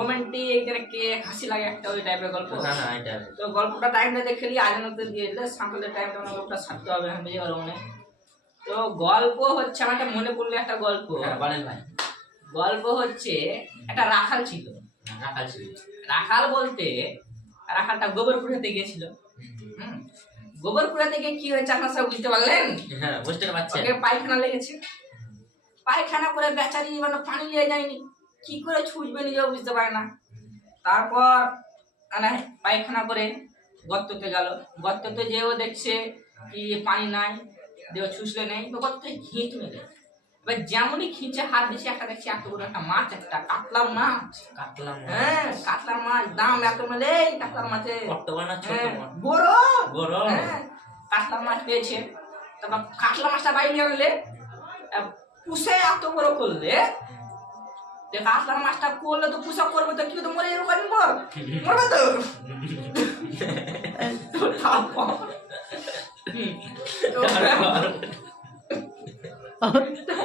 Romantic কে হাসি লাগে একটা ওই টাইপের গল্প। হ্যাঁ হ্যাঁ তো গল্পটা টাইমটা দেখে নিই আজানতে দিয়ে দিলে সাঁতারের টাইমটা আমার গল্পটা সারতে হবে আমি বুঝে মনে তো গল্প হচ্ছে আমার একটা মনে পড়ল একটা গল্প। হ্যাঁ বলেন ভাই। গল্প হচ্ছে একটা রাখাল ছিল। রাখাল ছিল। রাখাল বলতে রাখালটা গোবর কুড়াতে গিয়েছিল। হুম। গোবর কুড়াতে গিয়ে কি হয়েছে আপনার সব বুঝতে পারলেন? হ্যাঁ বুঝতে পারছেন পায়খানা লেগেছে। পায়খানা করে বেচারি মানে পানি নিয়ে যায়নি। কি করে ছুটবে নিজেও বুঝতে পারে না। তারপর মানে পায়খানা করে গর্ততে গেল। গর্ততে যেও দেখছে কি পানি নাই দেহ ছুসলে নেই তো গর্ত ঘিঁচ মেরে এবার যেমনই খিঁচে হাত দিছে একটা দেখছি এত বড় একটা মাছ একটা কাতলা মাছ। না হ্যাঁ কাতলা মাছ দাম এত মেলে এই কাতলা মাছের বড় না ছোট হ্যাঁ, মাছ? বড়। বড়? হ্যাঁ, কাতলা মাছ পেয়েছে। তারপর কাতলা মাছটা বাইরে আনলে পুষে এত বড় করলে যে কাতলা মাছটা করলে তো পুষা করবে তো কি তো মরে যাবে কদিন পর? মরবে তো-